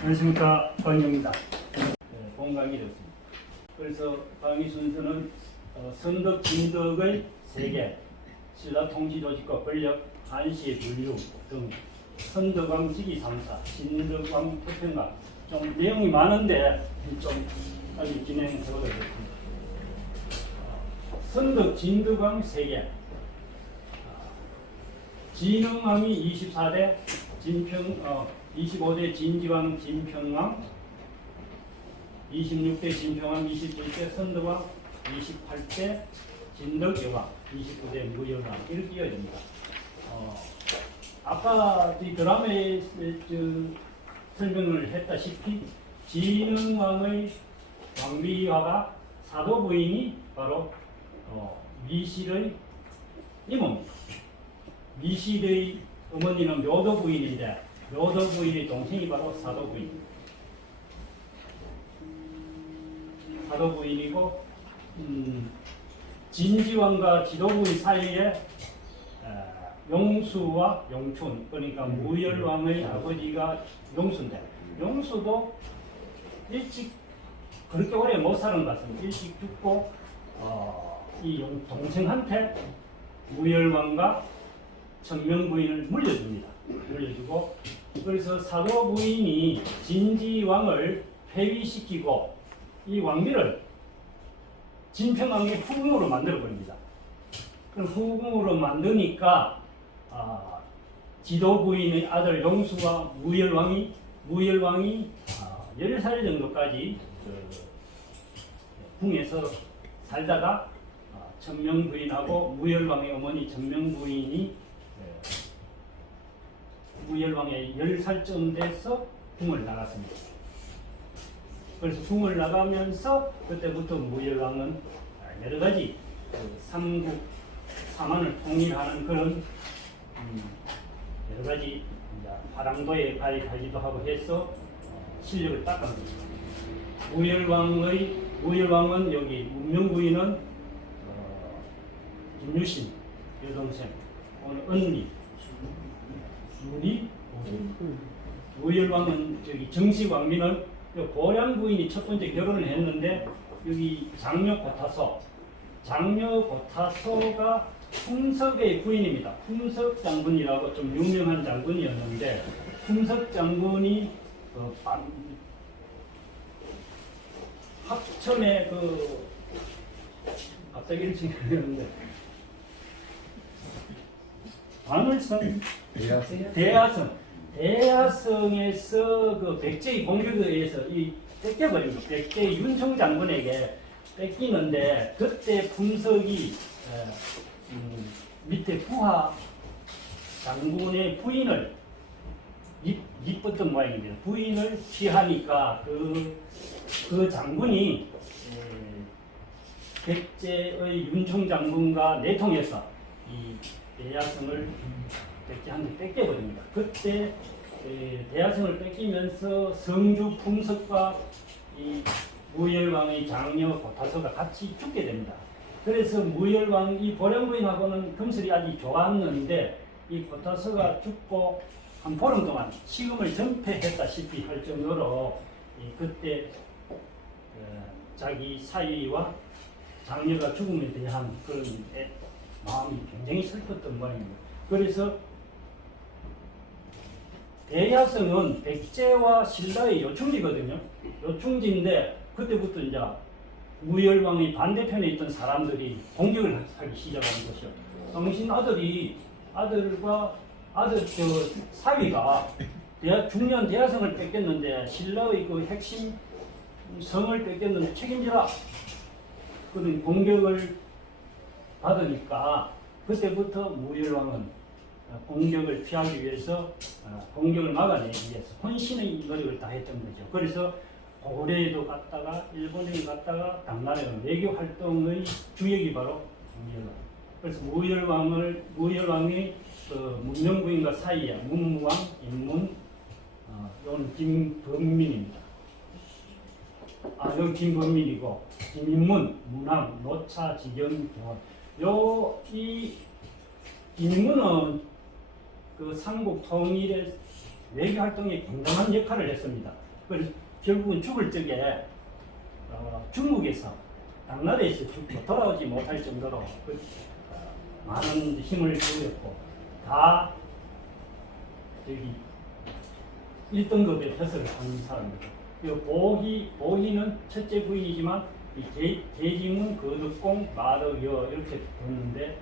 안녕하십니까, 권영입니다. 네, 본 강의 되었습니다. 그래서 강의 순서는 선덕, 진덕의 세계, 신라 통치조직과 권력, 한시의 분류 등 선덕왕 즉위 3사, 진덕왕 태평강, 좀 내용이 많은데 좀 빨리 진행해보도록 하겠습니다. 선덕, 진덕왕 세계. 진흥왕이 24대, 25대 진지왕 진평왕, 26대 진평왕, 27대 선덕왕, 28대 진덕여왕, 29대 무여왕 이렇게 이어집니다. 아까 드라마에 설명을 했다시피 진흥왕의 왕비화가 사도 부인이 바로 미실의 이모입니다. 미실의 어머니는 묘도 부인인데 묘도 부인의 동생이 바로 사도 부인입니다. 사도 부인이고 진지왕과 지도부인 사이에 용수와 용춘, 그러니까 무열왕의 아버지가 용수인데 용수도 일찍 그렇게 오래 못 사는 것 같습니다. 일찍 죽고 이 동생한테 무열왕과 천명부인을 물려줍니다. 물려주고 그래서 사도 부인이 진지왕을 폐위시키고 이 왕비를 진평왕의 후궁으로 만들어버립니다. 그럼 후궁으로 만드니까 지도 부인의 아들 용수와 무열왕이 10살 정도까지 궁에서 살다가 천명부인하고 무열왕의 어머니 천명부인이 무열왕의 10살쯤 돼서 궁을 나갔습니다. 그래서 궁을 나가면서 그때부터 무열왕은 여러 가지 삼국 사만을 통일하는 그런 여러 가지 화랑도에 가입하기도 하고 해서 실력을 닦아냅니다. 무열왕은 여기 문명부인은 김유신 여동생, 오늘 언니, 윤희, 무열왕은 저기 정식왕비는 고량 부인이 첫 번째 결혼을 했는데 여기 장녀 고타소가 품석의 부인입니다. 품석 장군이라고 좀 유명한 장군이었는데 품석 장군이 합천에 갑자기 이렇게 생각했는데 반월성 대야성에서 그 백제의 공격에 의해서 뺏겨버립니다. 백제 윤총 장군에게 뺏기는데 그때 품석이 밑에 부하 장군의 부인을 이뻤던 모양입니다. 부인을 취하니까 그 장군이 백제의 윤총 장군과 내통해서 이 대야성을 백제한테 뺏겨버립니다. 그때 대야성을 뺏기면서 성주 품석과 이 무열왕의 장녀 고타소가 같이 죽게 됩니다. 그래서 무열왕 이 보령부인하고는 금슬이 아주 좋았는데 이 고타소가 죽고 한 보름 동안 식음을 전폐했다시피 할 정도로 그때 자기 사위와 장녀가 죽음에 대한 그런 마음이 굉장히 슬펐던 모양입니다. 그래서 대야성은 백제와 신라의 요충지거든요. 요충지인데 그때부터 이제 무열왕의 반대편에 있던 사람들이 공격을 하기 시작하는 것이죠. 당신 아들과 사위가 중요한 대야성을 뺏겼는데 신라의 그 핵심 성을 뺏겼는데 책임지라. 그런 공격을 받으니까 그때부터 무열왕은 공격을 피하기 위해서 공격을 막아내기 위해서 혼신의 노력을 다했던 거죠. 그래서 고려에도 갔다가 일본에 갔다가 당나라에 외교 활동의 주역이 바로 무열왕. 그래서 무열왕이 문명부인과 사이에 문무왕, 인문, 이건 김범민입니다. 여기 김범민이고 김인문, 문왕, 노차, 지경, 경원. 이 김인문은 그 삼국 통일의 외교 활동에 굉장한 역할을 했습니다. 그래서 결국은 죽을 적에 중국에서 당나라에서 죽고 돌아오지 못할 정도로 많은 힘을 기울였고 다 저기 1등급의 벼슬을 한 사람입니다. 보희는 첫째 부인이지만 대지문, 거덕공, 마덕여 이렇게 붙는데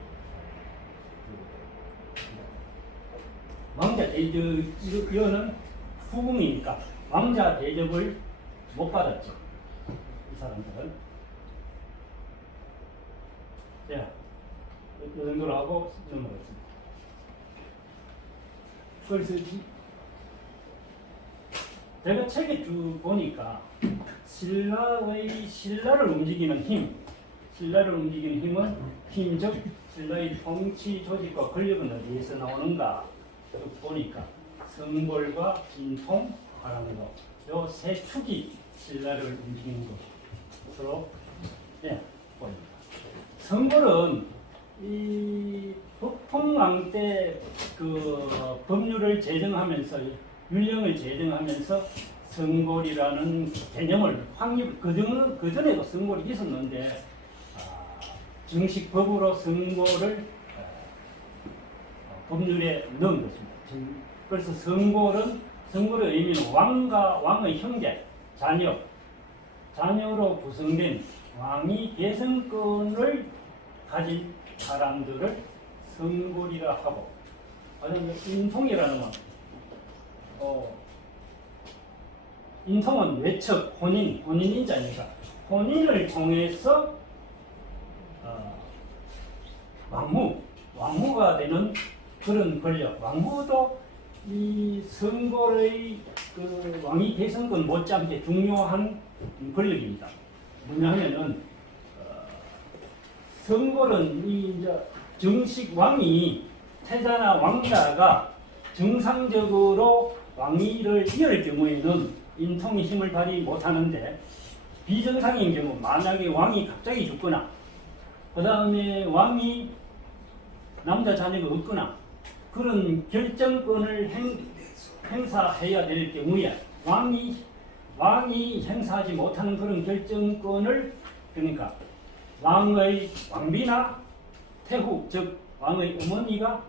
왕자 대접여는 후궁이니까 왕자 대접을 못 받았죠. 이 사람들은. 자, 이 정도로 하고 넘어가겠습니다. 그래서 제가 책에 쭉 보니까 신라를 움직이는 힘은 힘적 신라의 통치 조직과 권력은 어디에서 나오는가 쭉 보니까 성골과 인통, 화랑도 요 세 축이 신라를 움직이는 것으로 보입니다. 성골은 이 북통왕 때 그 법률을 제정하면서 율령을 제정하면서 성골이라는 개념을 확립 그 전에도 성골이 있었는데 정식 법으로 성골을 법률에 넣은 것입니다. 그래서 성골의 의미는 왕의 형제, 자녀로 구성된 왕이 계승권을 가진 사람들을 성골이라 하고, 그다음에 인통이라는 건 인통은 외척, 혼인인자니까 혼인을 통해서 왕후가 되는 그런 권력. 왕후도 이 성골의 그 왕위 계승권 못지않게 중요한 권력입니다. 뭐냐면은 성골은 이제 정식 왕이 태자나 왕자가 정상적으로 왕위를 이을 경우에는 인통이 힘을 발휘 못하는데, 비정상인 경우 만약에 왕이 갑자기 죽거나 그 다음에 왕이 남자 자녀가 없거나 그런 결정권을 행사해야 될 경우에 왕이 행사하지 못하는 그런 결정권을, 그러니까 왕비나 태후, 즉 왕의 어머니가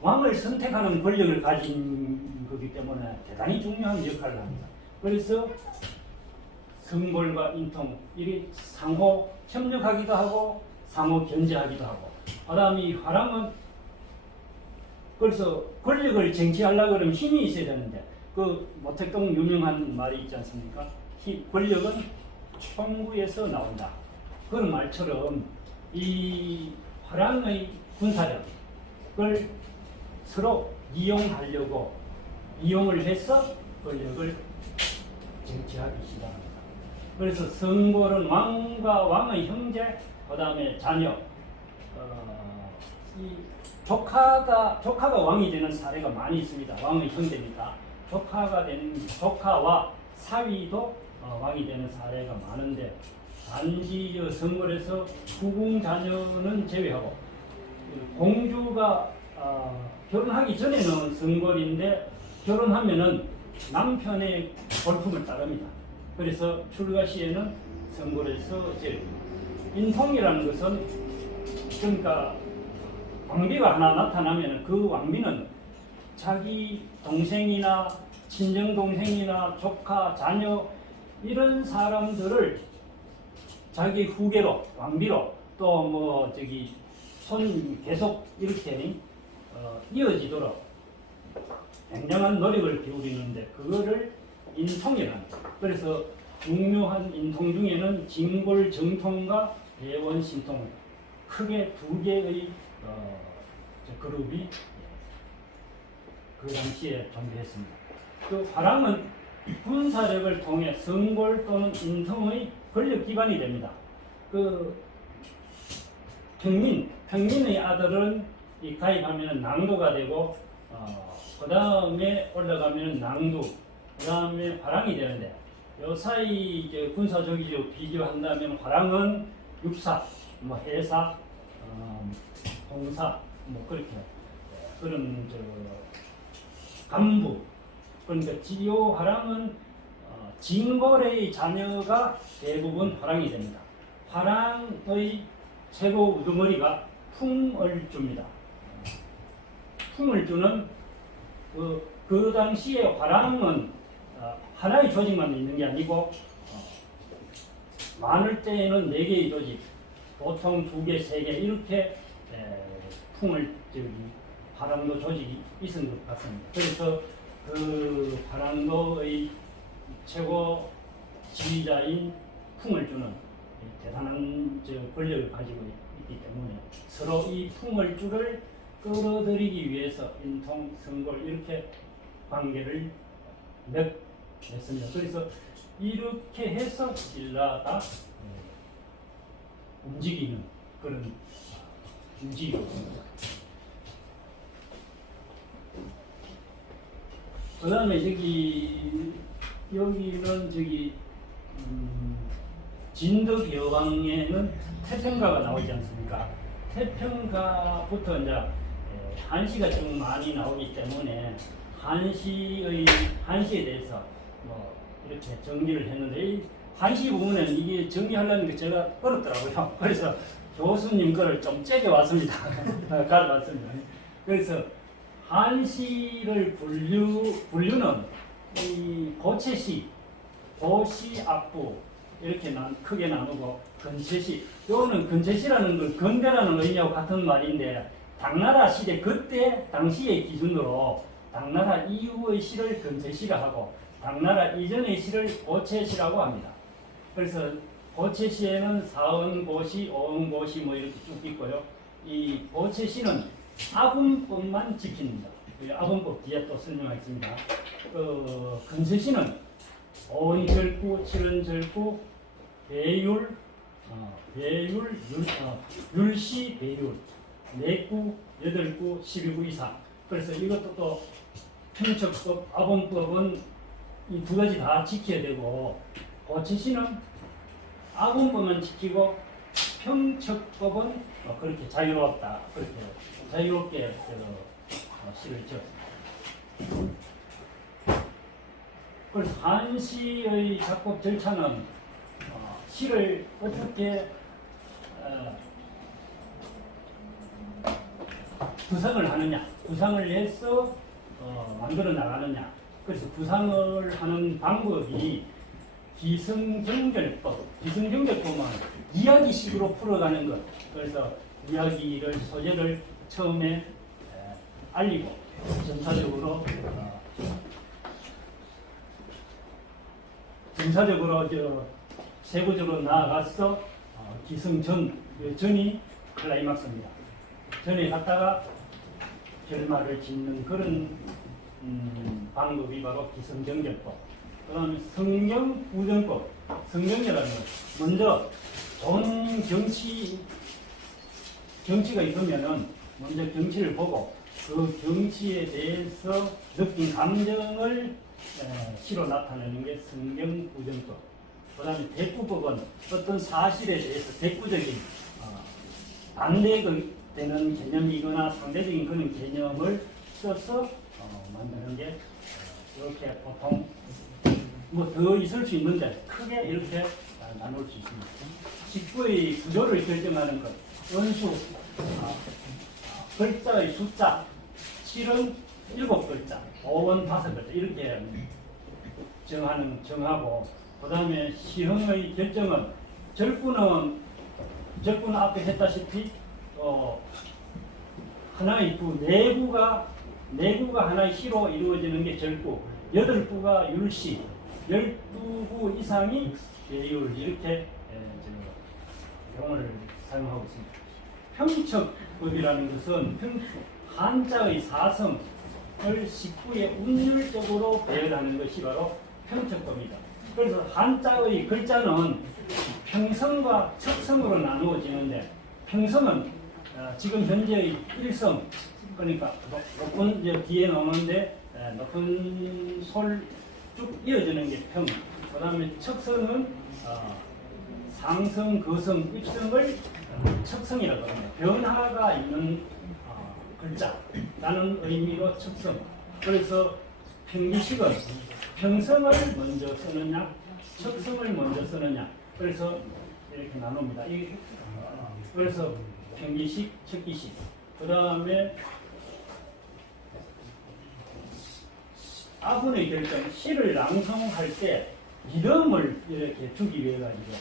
왕을 선택하는 권력을 가진 거기 때문에 대단히 중요한 역할을 합니다. 그래서 성골과 인통 이게 상호 협력하기도 하고 상호 견제하기도 하고, 그다음에 화랑은 그래서 권력을 쟁취하려고 그러면 힘이 있어야 되는데, 그 모택동 유명한 말이 있지 않습니까? 권력은 총구에서 나온다. 그런 말처럼 이 화랑의 군사력을 서로 이용을 해서 권력을 쟁취하기 시작합니다. 그래서 성골은 왕과 왕의 형제, 그 다음에 자녀, 이 조카가 왕이 되는 사례가 많이 있습니다. 왕의 형제니까 조카와 사위도 왕이 되는 사례가 많은데, 단지 성골에서 후궁 자녀는 제외하고 공주가 결혼하기 전에는 성골인데 결혼하면은 남편의 볼품을 따릅니다. 그래서 출가 시에는 성골에서 제일. 인통이라는 것은, 그러니까 왕비가 하나 나타나면 그 왕비는 자기 동생이나 친정 동생이나 조카, 자녀 이런 사람들을 자기 후계로, 왕비로 또 뭐 손 계속 이렇게 이어지도록 굉장한 노력을 기울이는데, 그거를 인통이랍니다. 그래서 중요한 인통 중에는 진골 정통과 대원 신통, 크게 두 개의 그룹이 그 당시에 존재했습니다. 그 화랑은 군사력을 통해 성골 또는 인통의 권력 기반이 됩니다. 그 평민의 아들은 가입하면 낭도가 되고, 그 다음에 올라가면 낭두, 그 다음에 화랑이 되는데, 요 사이 군사적으로 비교한다면 화랑은 육사, 해사, 공사, 그렇게 그런 간부, 그러니까 지요 화랑은 징벌의 자녀가 대부분 화랑이 됩니다. 화랑의 최고 우두머리가 풍을주입니다. 풍을주는 그 당시에 화랑은 하나의 조직만 있는 게 아니고 많을 때에는 4개의 조직, 보통 2개, 3개 이렇게 화랑도 조직이 있은 것 같습니다. 그래서 그 화랑도의 최고 지휘자인 풍을주는 대단한 권력을 가지고 있기 때문에 서로 이 풍을주를 끌어들이기 위해서 인통, 성골 이렇게 관계를 맺습니다. 그래서 이렇게 해서 신라가 움직이는 그런 움직이고 있습니다. 그 다음에 여기는 진덕 여왕에는 태평가가 나오지 않습니까? 태평가부터 이제 한시가 좀 많이 나오기 때문에 한시에 대해서 뭐 이렇게 정리를 했는데 한시 부분은 이게 정리하려는 게 제가 어렵더라고요. 그래서 교수님 거를 좀 째려왔습니다. 가져왔습니다. 그래서 한시를 분류는 이 고체시, 고시, 악부 이렇게 크게 나누고 근체시. 요거는 근체시라는 건 근대라는 의미하고 같은 말인데 당나라 시대 그때 당시의 기준으로 당나라 이후의 시를 근체시라 하고 당나라 이전의 시를 고체시라고 합니다. 그래서 고체시에는 사언고시, 어언고시 뭐 이렇게 쭉 있고요. 이 고체시는 아분법만 지킵니다. 아분법 뒤에 또 설명하겠습니다. 근체시는 어언절구, 칠언절구, 배율, 율시, 배율, 4구, 8구, 12구 이상. 그래서 이것도 또 평척법, 아분법은 이 2가지 다 지켜야 되고 고체시는 아분법만 지키고 평척법은 그렇게 자유롭다. 그렇게 자유롭게 시를 지었습니다. 그래서 한시의 작곡 절차는 시를 어떻게 구상을 하느냐, 구상을 해서 만들어 나가느냐. 그래서 구상을 하는 방법이 기승전결법. 기승전결법은 이야기식으로 풀어가는 것. 그래서 이야기를 소재를 처음에 알리고 전차적으로 세부적으로 나아가서 기승전, 전이 클라이막스입니다. 전에 갔다가 결말을 짓는 그런 방법이 바로 기승전결법. 그 다음에 성경우정법. 성경이라는 건 먼저 좋은 경치가 있으면은 먼저 경치를 보고 그 경치에 대해서 느낀 감정을 시로 나타내는 게 성경우정법. 그 다음에 대꾸법은 어떤 사실에 대해서 대꾸적인 반대되는 개념이거나 상대적인 그런 개념을 써서 만드는 게 이렇게 보통 뭐 더 있을 수 있는데 크게 이렇게 나눌 수 있습니다. 직구의 구조를 결정하는 것, 원수, 글자의 숫자, 7은 7글자, 5은 5글자 이렇게 정하고 그 다음에 시흥의 결정은 절구는 앞에 했다시피 하나의 구, 4구가 하나의 시로 이루어지는 게 절구, 8구가 율시, 12구 이상이 배율 이렇게 용어를 사용하고 있습니다. 평척법이라는 것은 한자의 사성을 식구에 운율적으로 배열하는 것이 바로 평척법입니다. 그래서 한자의 글자는 평성과 척성으로 나누어지는데 평성은 지금 현재의 일성 그러니까 높은 뒤에 나오는데 높은 솔 쭉 이어지는 게 평. 그 다음에 척성은 상성, 거성, 입성을 척성이라고 합니다. 변화가 있는 글자라는 의미로 척성. 그래서 평기식은 평성을 먼저 쓰느냐, 척성을 먼저 쓰느냐. 그래서 이렇게 나눕니다. 그래서 평기식, 척기식. 그 다음에 아분의 결정, 시를 낭송할 때 리듬을 이렇게 주기 위해 가지고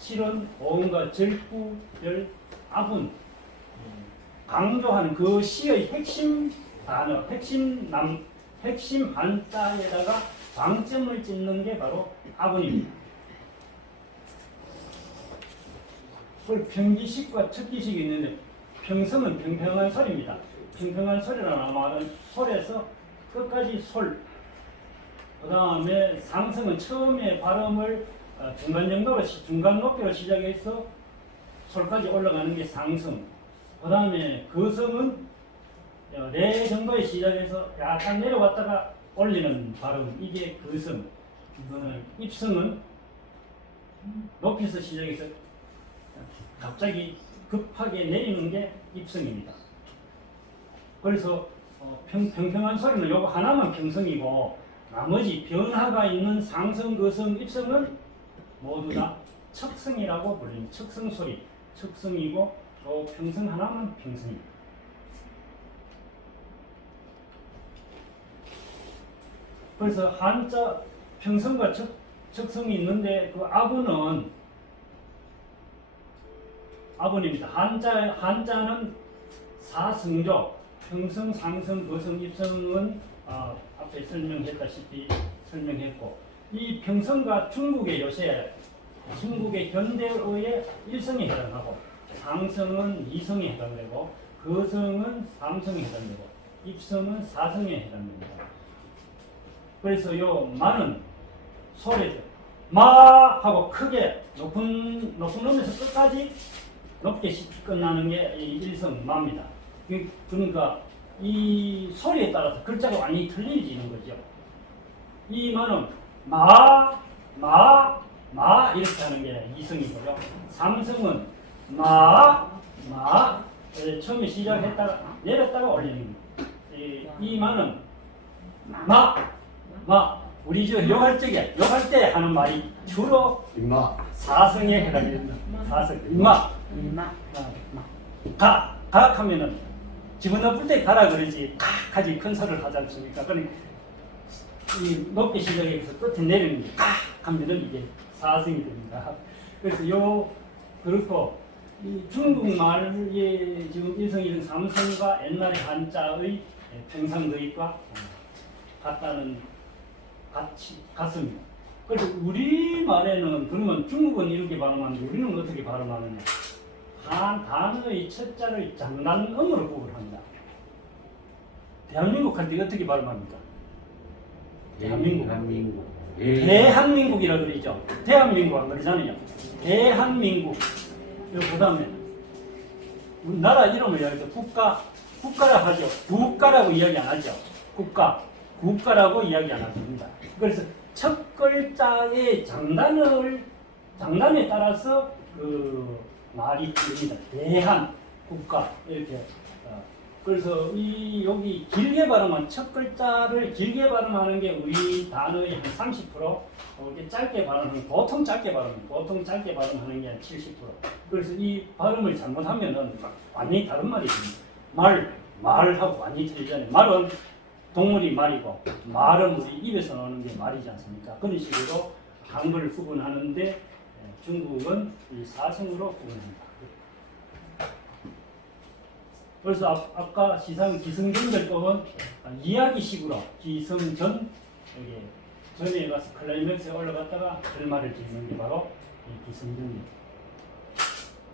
실은 어음과 절구, 열, 아분 강조하는 그 시의 핵심 단어, 핵심 한자에다가 방점을 찍는 게 바로 아분입니다. 그 평기식과 척기식이 있는데 평성은 평평한 소리입니다. 평평한 소리라는 말은 솔에서 끝까지 솔. 그 다음에 상성은 처음에 발음을 중간 높이로 시작해서 솔까지 올라가는 게 상성. 그 다음에 거성은 레 정도에 시작해서 약간 내려왔다가 올리는 발음. 이게 거성. 입성은 높이서 시작해서 갑자기 급하게 내리는 게 입성입니다. 그래서 평평한 소리는 요거 하나만 평성이고 나머지 변화가 있는 상성, 거성, 입성은 모두 다 척성이라고 불립니다. 척성 소리, 척성이고 또 평성 하나만 평성입니다. 그래서 한자 평성과 척성이 있는데 그 아분입니다. 한자는 사성조, 평성, 상성, 거성, 입성은 앞에 설명했다시피 설명했고, 이 평성과 중국의 요새 중국의 현대어의 일성에 해당하고, 상성은 이성에 해당되고, 거성은 삼성에 해당되고, 입성은 사성에 해당됩니다. 그래서 요 마는 소리죠. 마 하고 크게 높은 음에서 끝까지 높게 끝나는 게 일성 마입니다. 그러니까 이 소리에 따라서 글자가 완전히 틀려지는 거죠. 이 마는 마 이렇게 하는 게 이성이고요. 삼성은 마 처음에 시작했다가 내렸다가 올리는 거예요. 이 마는 우리 요할 때 하는 말이 주로 사성에 해당됩니다. 사성 임마 각 하면은 기분 나쁠 때 가라 그러지 각 하지 큰 소리를 하지 않습니까? 그러니까 이 높게 시작해서 끝에 내리는 게 각 하면은 이게 사성이 됩니다. 그래서 그렇고 이 중국말의 지금 일성, 이성, 삼성과 옛날의 한자의 평상도입과 같습니다. 그래서 우리말에는 그러면 중국은 이렇게 발음하는데 우리는 어떻게 발음하느냐? 한 단어의 첫 자를 장단음으로 구분합니다. 대한민국 할 때 어떻게 발음합니까? 대한민국이라고 그러죠. 대한민국 안 그러잖아요. 대한민국. 그 다음에 나라 이름을 이야기해서 국가라고 하죠. 국가라고 이야기 안 하죠. 국가라고 이야기 안 합니다. 그래서 첫 글자의 장단에 따라서 그 말이 틀립니다. 대한, 국가 이렇게. 그래서 여기 길게 발음한 첫 글자를 길게 발음하는 게 우리 단어의 한 30%, 이렇게 짧게 발음하는 보통 짧게 발음하는 게 한 70%. 그래서 이 발음을 잘못하면은 완전히 다른 말이 됩니다. 말하고 완전히 틀리잖아요. 말은 동물이 말이고 말은 우리 입에서 나오는 게 말이지 않습니까? 그런 식으로 한글을 구분하는데 중국은 이 사성으로 구분합니다. 그래서 아까 기승전결법은 이야기식으로 기승전, 여기 전에 가서 클라이맥스에 올라갔다가 결말을 짓는 게 바로 이 기승전입니다.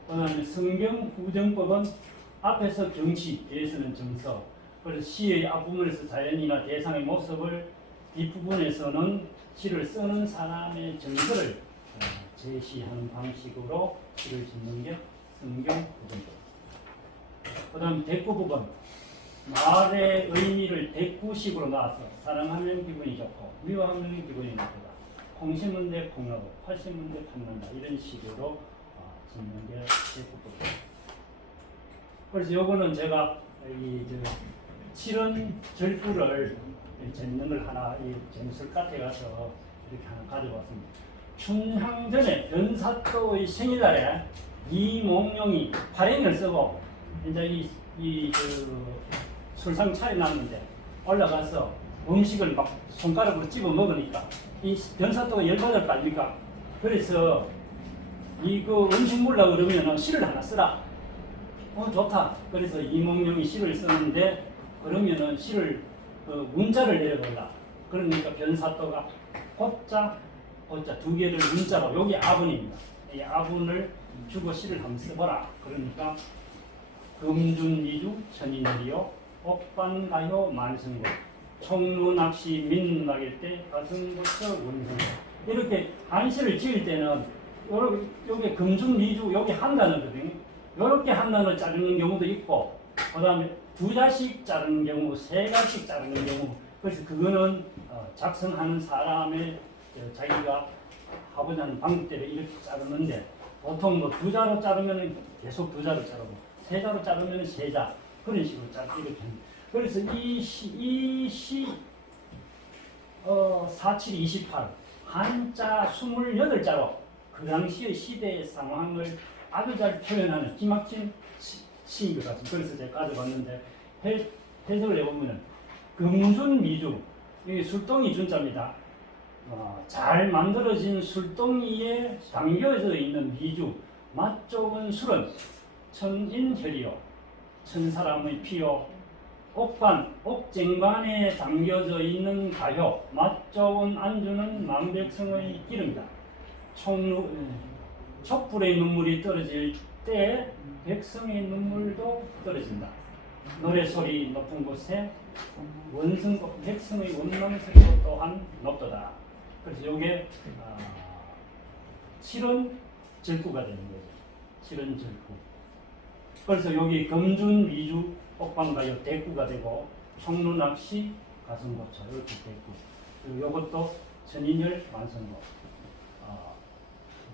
그 다음에 성경후정법은 앞에서 경치, 뒤에서는 정서. 그래서 시의 앞부분에서 자연이나 대상의 모습을, 뒷부분에서는 시를 쓰는 사람의 정서를 제시하는 방식으로 시를 짓는 게 성경후정법. 그 다음 대꾸부분, 말의 의미를 대꾸식으로 나와서 사랑하면 기분이 좋고 미워하면 기분이 나쁘다, 콩심은 데 콩나고 팔심은 데 팥난다, 이런 식으로 짓는 게 대꾸부분. 그래서 요거는 제가 실은 절구를 재밌는 걸 하나 이 재밌을 것 같아서 이렇게 하나 가져왔습니다. 춘향전에 변사또의 생일날에 이몽룡이 활행을 쓰고 이제 그 술상 차려놨는데 올라가서 음식을 막 손가락으로 집어 먹으니까 이 변사또가 열받을 거 아닙니까? 그래서 이거 음식 먹으려고 그러면 시를 하나 쓰라. 좋다. 그래서 이몽룡이 시를 쓰는데 그러면은 시를 문자를 내려볼라. 그러니까 변사또가 호자 두 개를 문자로 여기 아분입니다. 이 아분을 주고 시를 한번 써보라. 그러니까 금준미주 천인어리요 옥반가요 만승고 총루낚시 민낙일 때 가슴부터 원승고 이렇게 한시를 지을 때는 요게 금준미주 여기 한 단어거든요. 이렇게 한 단어 자르는 경우도 있고 그 다음에 두 자씩 자르는 경우, 세 자씩 자르는 경우 그래서 그거는 작성하는 사람의 자기가 하고자 하는 방법대로 이렇게 자르는데 보통 뭐 두 자로 자르면 계속 두 자로 자르고 세 자로 자르면 세 자 그런 식으로 자르고 이렇게 합니다. 그래서 이 시 47, 28 한자 28자로 그 당시의 시대의 상황을 아주 잘 표현하는 기막힌 시인 것 같습니다. 그래서 제가 가져봤는데 해석을 해보면 금준미주 이게 술동이 준자입니다. 잘 만들어진 술동이에 담겨져 있는 미주 맛 좋은 술은 천인혈이요 천사람의 피요 옥쟁반에 담겨져 있는 가효 맛 좋은 안주는 만백성의 기름이다. 촛불의 눈물이 떨어질 때 백성의 눈물도 떨어진다. 노래소리 높은 곳에 백성의 원망소리도 또한 높도다. 그래서 이게 실은 절구가 되는 거죠. 실은 절구. 그래서 여기 금준, 미주, 옥방가요 대구가 되고 총루낚시, 가슴고쳐 이렇게 대구. 그리고 이것도 천인열, 만성고,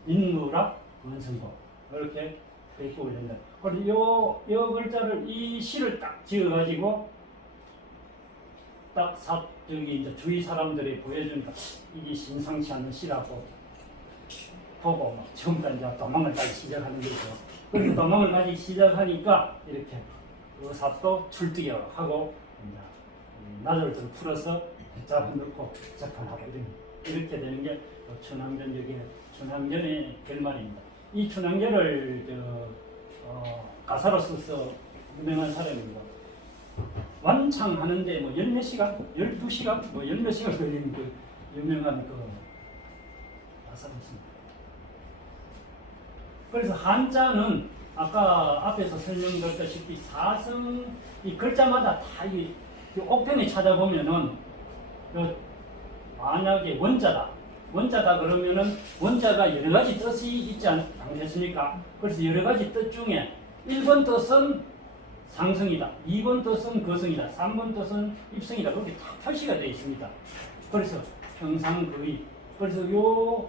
인누락, 원성고 이렇게 대구가 된다. 그리고 요 글자를 이 시를 딱 지어가지고 딱 저기 이제 주위 사람들이 보여주니까 이게 심상치 않는 시라고 보고 막 지금까지 이제 도망을 가기 시작하는 거죠. 그래서 도망을 가기 시작하니까 이렇게 의사도 출두기로 하고 이제 나절들을 풀어서 잡아놓고 재판하고 이렇게 되는 게 춘향전 여기에 춘향전의 결말입니다. 이 춘향전을 가사로 써서 유명한 사람입니다. 완창하는데 뭐 열몇 시간, 12시간, 뭐 열몇 시간 걸리는 그 유명한 그 가사가 있습니다. 그래서 한자는 아까 앞에서 설명드렸다시피 사성 이 글자마다 다 이 옥편에 찾아보면은 만약에 원자다 그러면은 원자가 여러 가지 뜻이 있지 않겠습니까? 그래서 여러 가지 뜻 중에 1번 뜻은 상성이다, 2번 뜻은 거성이다, 3번 뜻은 입성이다. 그렇게 다 표시가 되어 있습니다. 그래서 평상거의. 그래서 요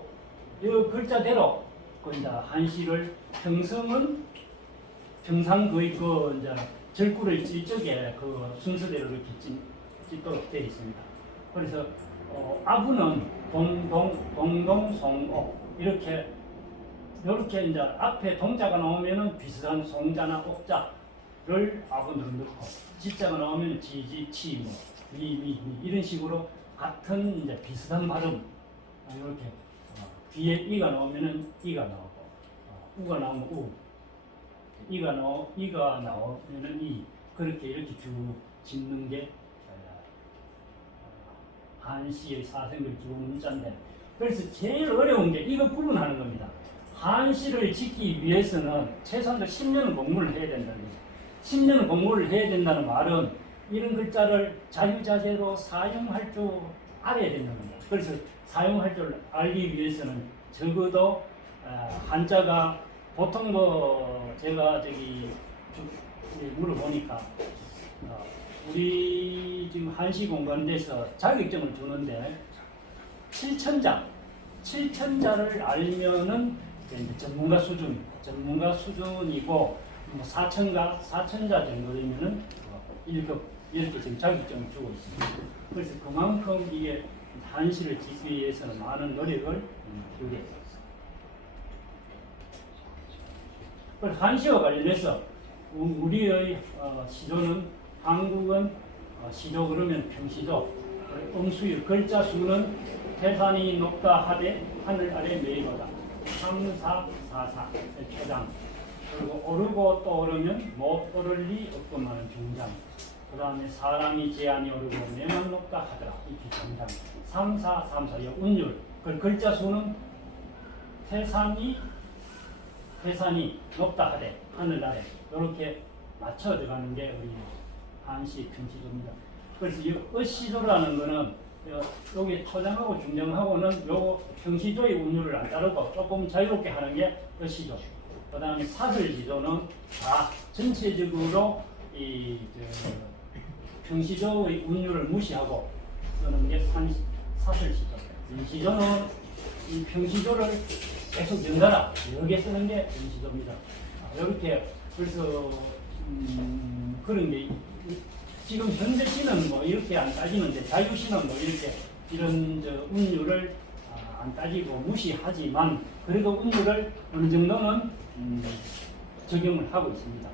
글자대로 그 이제 한시를 평성은 평상거의 그 이제 절구를 이쪽에 그 순서대로 이렇게 찢도록 되어 있습니다. 그래서 아부는 동동송옥 이렇게 이제 앞에 동자가 나오면은 비슷한 송자나 옥자를 아부를 넣고 지자가 나오면 지지, 치, 뭐 미 이런 식으로 같은 이제 비슷한 발음 이렇게 뒤에 이가 나오면은 이가 나오고 우가 나오면 우, 이가 나오면은 이 그렇게 이렇게 쭉 짓는 게 한시의 사생을 기본 문자인데 그래서 제일 어려운 게 이거 구분하는 겁니다. 한시를 짓기 위해서는 최소한 10년은 공부를 해야 된다는 거죠. 10년은 공부를 해야 된다는 말은 이런 글자를 자유자재로 사용할 줄 알아야 된다는 겁니다. 그래서 사용할 줄 알기 위해서는 적어도 한자가 보통 뭐 제가 저기 물어보니까 우리 지금 한시 공부하는데서 자격증을 주는데 7천자를 알면은 전문가 수준이고 뭐 4천자 정도 되면은 1급 이렇게 지금 자격증을 주고 있습니다. 그래서 그만큼 이게 한시를 짓기 위해서는 많은 노력을 기울였습니다. 한시와 관련해서 우리의 시조는 한국은 시조 그러면 평시조, 음수의 글자 수는 태산이 높다 하되 하늘 아래 매거다. 3, 4, 4, 4 초장. 그리고 오르고 또 오르면 못 오를 리 없고 많은 중장. 그 다음에 사람이 제한이 오르고 내만 높다 하더라. 이렇게 중장. 3, 4, 3, 4. 운율. 그 글자 수는 태산이 높다 하되 하늘 아래. 이렇게 맞춰 들어가는 게 우리 한시 평시조입니다. 그래서 이 어시조라는 거는 여기 초장하고 중장하고는 요 평시조의 운율을 안 따르고 조금 자유롭게 하는 게 어시조. 그 다음에 사슬지조는 다 전체적으로 이 평시조의 운율을 무시하고 쓰는 게 사슬지조. 연시조는 이 평시조를 계속 연달아 여러 개 쓰는 게 연시조입니다. 이렇게 그래서 그런 게 지금 현대 시는 뭐 이렇게 안 따지는데 자유시는 뭐 이렇게 이런 운율을 안 따지고 무시하지만 그래도 운율을 어느 정도는 적용을 하고 있습니다.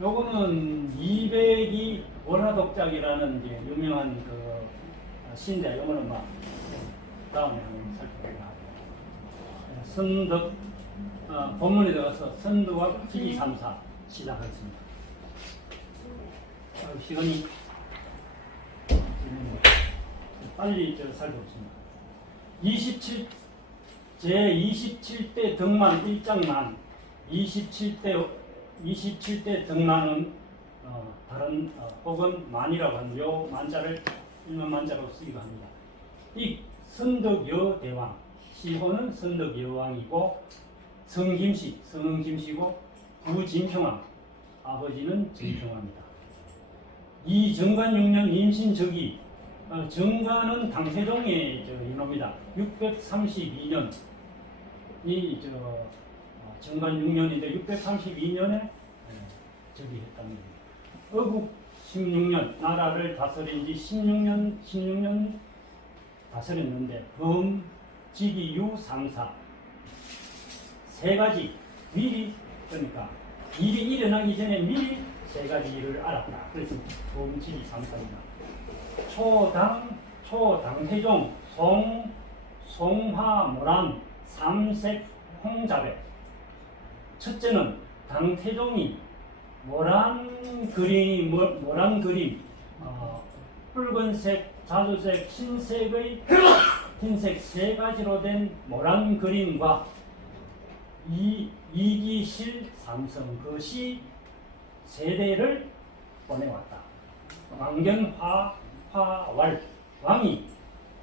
요거는 202 월화독작이라는 게 유명한 그 시인데 요거는 막 다음에 한번 살펴보겠습니다. 선덕 본문에 들어가서 선덕과 1, 2, 3, 4 시작하겠습니다. 시간이 빨리 살펴보겠습니다. 제27대 덕만 1장만 27대 덕만은 다른 혹은 만이라고 하는 요 만자를 일반 만자로 쓰기도 합니다. 이 선덕여대왕 시호는 선덕여왕이고 성은 김씨고 부진평왕 아버지는 진평왕입니다. 이 정관 6년 임신적이 정관은 당세종의 인호입니다. 632년 이 정관 6년인데 632년에 저기 했답니다. 어국 16년 나라를 다스린 지 16년 다스렸는데 범지기 유상사 세 가지 미리 그러니까 일이 일어나기 전에 미리 세 가지 일을 알았다. 그래서 범지기 상사입니다. 초당태종 송화모란 삼색 홍자배. 첫째는 당태종이 모란 그림 붉은색, 자주색, 흰색 세 가지로 된 모란 그림과 이기실 삼성 그시 세대를 보내왔다. 왕견화왈 왕이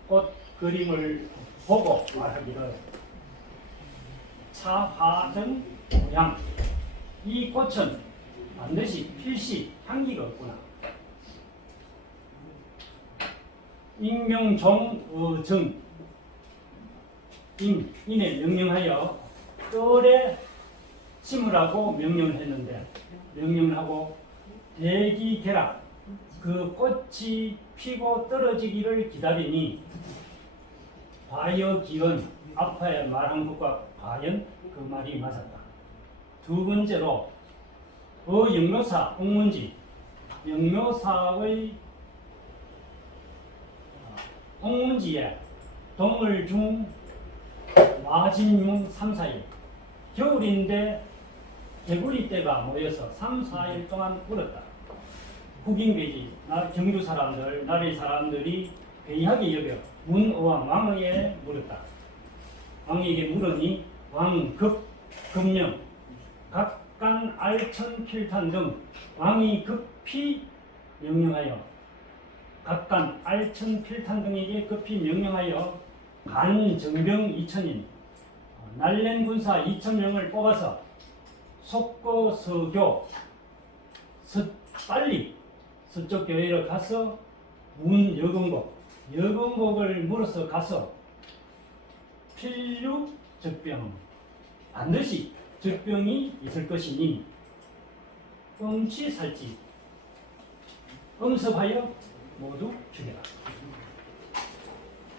꽃 그림을 보고 말하기를 차화전 모양 이 꽃은 반드시 필시 향기가 없구나. 임명종정 인에 명령하여 뜰에 심으라고 명령을 했는데 명령을 하고 대기계라 그 꽃이 피고 떨어지기를 기다리니 과여기은 아파야 말한 것과 과연 그 말이 맞았다. 두 번째로 영묘사 옥문지 영묘사의 옥문지에 동을 중 마진용 3, 4일 겨울인데 개구리 떼가 모여서 3, 4일 동안 울었다. 국인배지 경주 사람들 나라의 사람들이 괴이하게 여겨 문어왕 왕에게 물었다. 왕에게 물으니 왕 급명 각간 알천 필탄 등 왕이 급히 명령하여 각간 알천 필탄 등에게 급히 명령하여 간 정병 2,000인 날랜 군사 2,000명을 뽑아서 속고 서교 빨리 서쪽 교회로 가서 문 여금곡을 물어서 가서 필류 적병 반드시 적병이 있을 것이니 음치살찌 음습하여 모두 죽여라.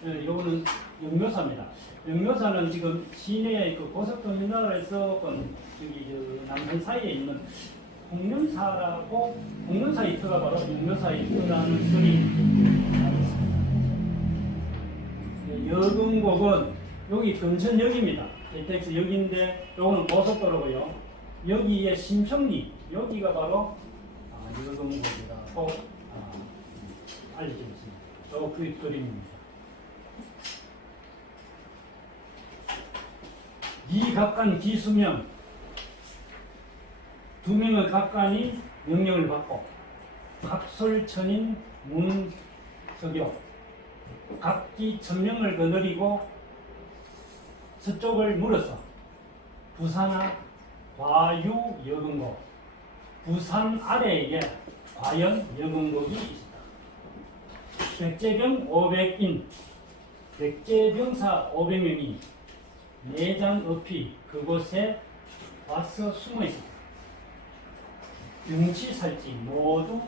이거는 영묘사입니다. 영묘사는 지금 시내의 그 고속터미널에서 저기 남산 사이에 있는 홍련사라고 홍련사 이터가 바로 영묘사 이터라는 설이 있습니다. 여금곡은 여기 근천역입니다. KTX 역인데 요거는 고속도로고요. 여기에 신평리 여기가 바로 여금곡이라고 알려져 있습니다. 그 그림입니다. 이 각간 기수명 두 명의 각간이 명령을 받고 각솔천인 문석요 각기 천명을 거느리고 서쪽을 물어서 부산하 과유 여금곡 부산 아래에 과연 여금곡이 있다. 백제병 500인 백제병사 500명이 내장 없이 그곳에 와서 숨어 있었다. 병치살찌 모두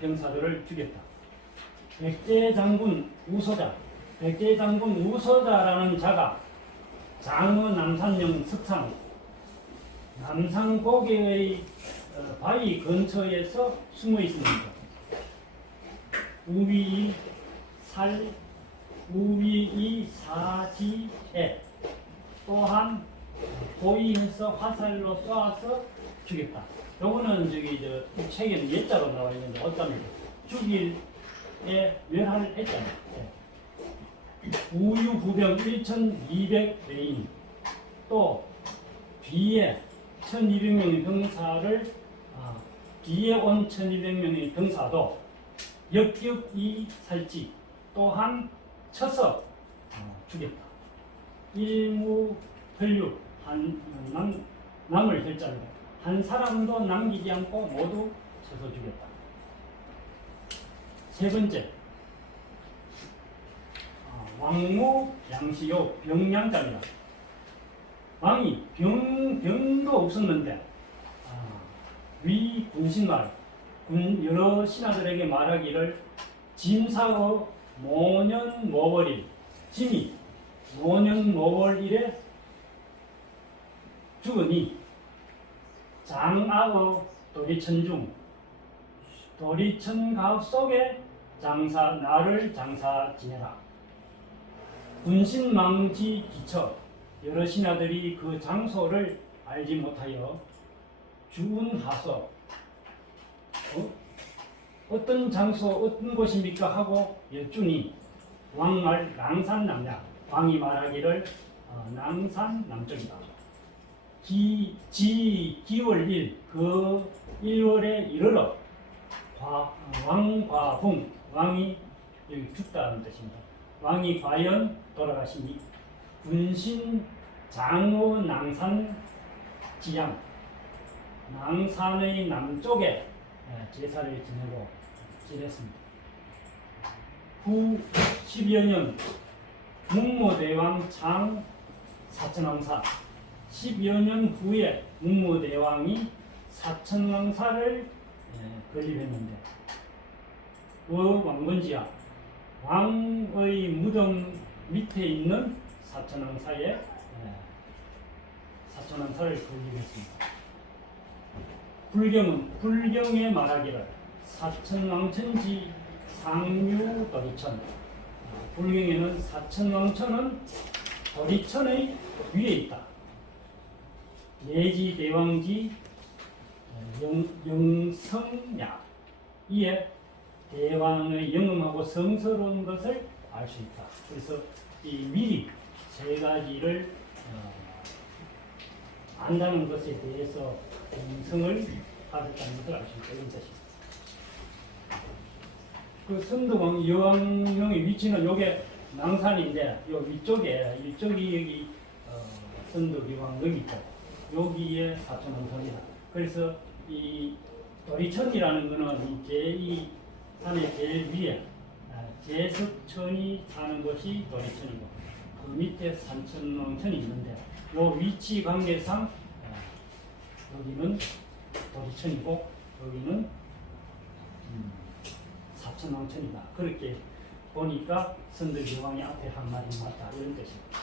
병사들을 죽였다. 백제장군 우소자라는 자가 장어 남산령 석산 남산고개의 바위 근처에서 숨어 있습니다. 우위이 사지에 또한 고의해서 화살로 쏘아서 죽였다. 요거는 이 책에는 예자로 나와 있는데 어쩌면 죽일에 멸할 했잖아요. 우유 부병 1,200레인 또 뒤에 1,200명의 병사를 뒤에 온 1,200명의 병사도 역격이 살찌 또한 쳐서 죽였다. 일무혈육 남을 혈자로 한 사람도 남기지 않고 모두 쳐서 죽였다. 세 번째, 왕무 양시요 병량자입니다. 왕이 병도 없었는데 위 군신말 여러 신하들에게 말하기를 진사의 모년모월일 진이 모년모월일에 죽으니 장아의 도리천 가옥 속에 나를 장사 지내라. 군신망지 기처 여러 신하들이 그 장소를 알지 못하여 주운하소 어떤 장소 어떤 곳입니까 하고 여쭈니 왕말 낭산 남야 왕이 말하기를 낭산 남쪽이다. 기월 1 그 1월에 이르러 왕과붕 왕이 여기 죽다는 뜻입니다. 왕이 과연 돌아가시니 군신 장어 낭산 지양 낭산의 남쪽에 제사를 지냈습니다. 후 10여 년 문무대왕 장 사천왕사 10여 년 후에 문무대왕이 사천왕사를 건립했는데 그 왕건지야 왕의 무덤 밑에 있는 사천왕사에 사천왕사를 건립했습니다. 불경에 말하기를 사천왕천지 상류 도리천 불경에는 사천왕천은 도리천의 위에 있다. 예지 대왕지 영성야 이에 대왕의 영음하고 성스러운 것을 알 수 있다. 그래서 이 미리 세 가지를 안다는 것에 대해서 영성을 받았다는 것을 알 수 있다. 이런 뜻입니다. 그 선덕왕 여왕령의 위치는 요게 낭산인데 요 위쪽에 이쪽이 여기 선덕여왕 여기 있고 여기에 사천왕천이다. 그래서 이 도리천이라는 것은 이 산의 제일 위에 제석천이 사는 곳이 도리천이고 그 밑에 산천왕천이 있는데 요 위치 관계상 여기는 도리천이고 여기는 사천왕천이다. 그렇게 보니까 선덕여왕이 앞에 한 말이 맞다 이런 뜻입니다.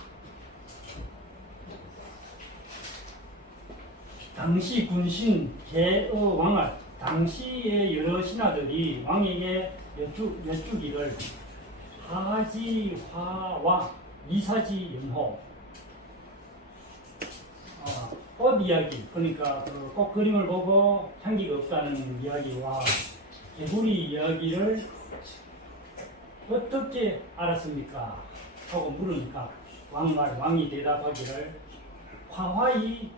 당시 군신 개의 왕알 당시의 여러 신하들이 왕에게 여쭈기를 하지 화와 이사지 연호 꽃 이야기 그러니까 꽃 그림을 보고 향기가 없다는 이야기와 개구리 이야기를 어떻게 알았습니까? 하고 물으니까 왕이 대답하기를 화화이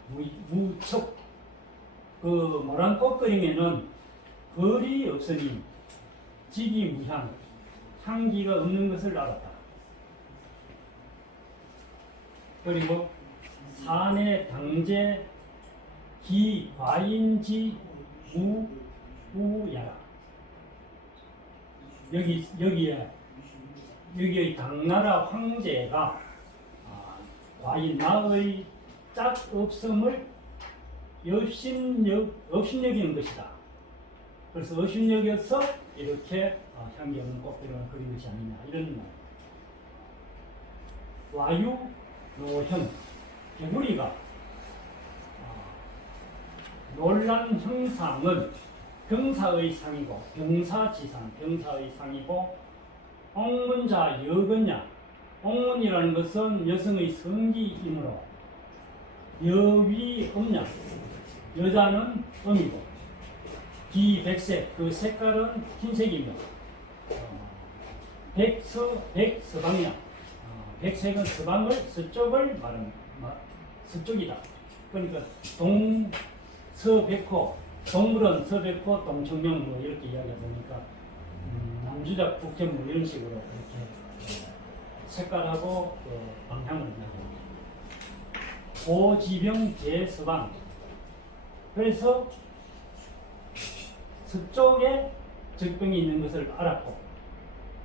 무척 그 모란 꽃 그림에는 벌이 없으니 직이 무향 향기가 없는 것을 알았다. 그리고 산의 당제 기 과인지 우야라 여기에 당나라 황제가 과인 나의 짝 없음을 업신여기는 것이다. 그래서 업신여겨서 이렇게 향기 없는 꽃들을 그린 것이 아니냐 이런 말. 와유 노형 개구리가 놀란 형상은 병사의 상이고 병사지상 병사의 상이고 옥문자 여건냐 옥문이라는 것은 여성의 성기이므로 여위 없냐 여자는 음이고 기백색 그 색깔은 흰색이며 백서방이야 백색은 서쪽을 말하는 서쪽이다. 그러니까 동서백호 동물은 서백호 동청명 뭐 이렇게 이야기하다 보니까 남주작 북견 뭐 이런 식으로 이렇게 색깔하고 그 방향을 이야기합니다. 고지병 제서방 그래서 서쪽에 적병이 있는 것을 알았고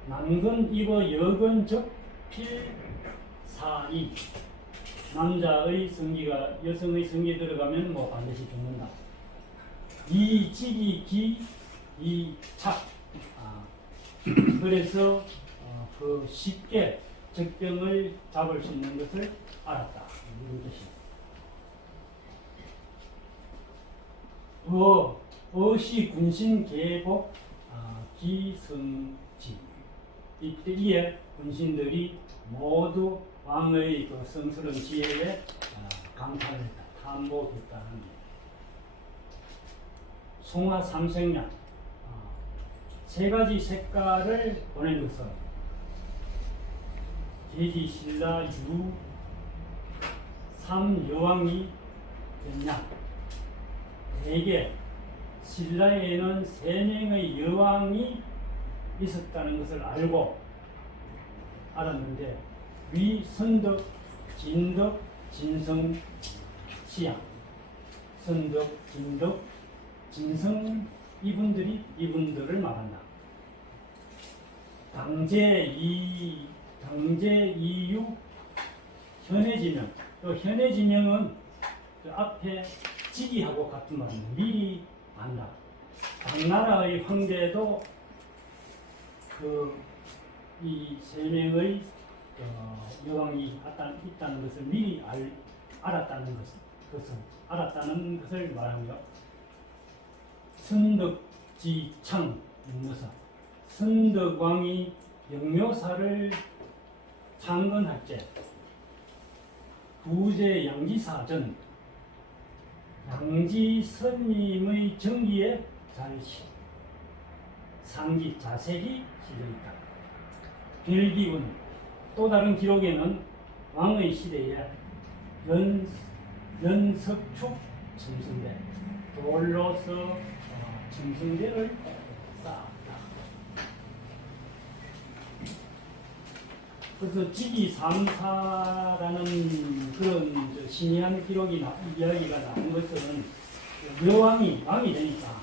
남근 이거 여근 즉 필사이 남자의 성기가 여성의 성기에 들어가면 뭐 반드시 죽는다. 이직이 기이착 그래서 그 쉽게 적병을 잡을 수 있는 것을 알았다. 이런 뜻입니다. 어시 군신 계복 기성지 이때에 군신들이 모두 왕의 그 성스러운 지혜에 감탄을 했다. 탐복했다는 게. 송화 삼색량 세 가지 색깔을 보낸 것은 계지 신라 유 삼여왕이 됐냐. 대개 신라에는 3명의 여왕이 있었다는 것을 알았는데 위 선덕, 진덕, 진성, 시양 선덕, 진덕, 진성 이분들을 말한다. 당제 이유 현해지명 또 현해지명은 그 앞에 직이하고 같은 말입니다. 미리 안다. 당나라의 황제도 이 3명의 여왕이 있다는 것을 미리 알았다는 것을 말합니다. 선덕지창 용모사 선덕왕이 영묘사를 창건할 때 부제 양지사전 양지스님의 정기에 잘 상기 자색이 실려있다. 별기운 또 다른 기록에는 왕의 시대에 연석축 첨승대 돌로서 첨승대를 쌓았다. 그래서 지기삼사라는 그런 신의한 이야기가 나온 것은 왕이 되니까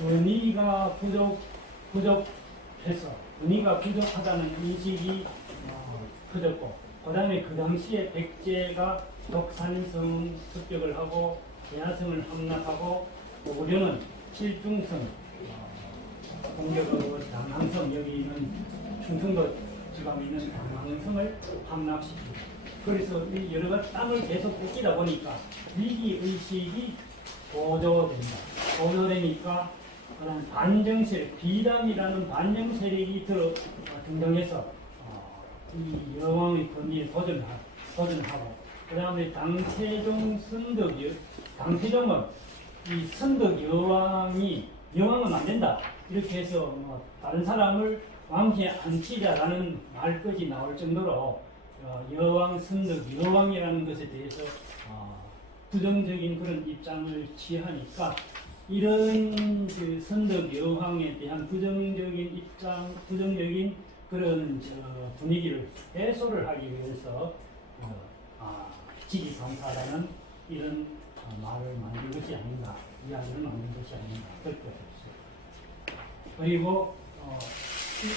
은희가 부족해서 은희가 부족하다는 인식이 커졌고 그 다음에 그 당시에 백제가 독산성 습격을 하고 대하성을 함락하고 오려는 칠중성, 공격하고 당항성 여기 있는 충청도 지방에 있는 당항성을 함락시킵니다. 그래서 이 여러 가지 땅을 계속 뺏기다 보니까 위기 의식이 고조됩니다. 고조되니까 그런 반정 세력, 비담이라는 반정 세력이 등장해서 이 여왕의 권위에 도전하고 그 다음에 당태종 선덕이 당태종은 이 선덕 여왕은 안 된다 이렇게 해서 다른 사람을 왕위에 앉히자라는 말까지 나올 정도로 여왕 선덕 여왕이라는 것에 대해서 부정적인 그런 입장을 취하니까 이런 그 선덕 여왕에 대한 부정적인 입장, 부정적인 그런 분위기를 해소를 하기 위해서 직위상사라는 이런 말을 만든 것이 아닌가, 이야기를 만든 것이 아닌가 그렇게 했어요. 그리고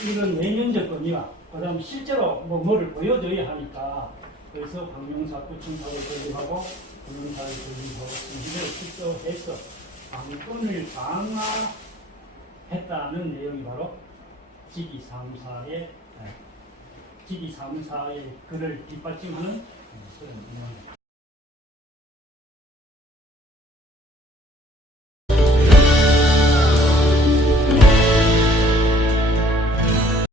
이런 내면적 권위와 그다음 실제로 뭐를 보여줘야 하니까 그래서 황룡사 구청사를 건립하고 황룡사를 건립하고 이를 출소해서 방권을 강화했다는 내용이 바로 직위상사의 글을 뒷받침하는 그런 내용입니다.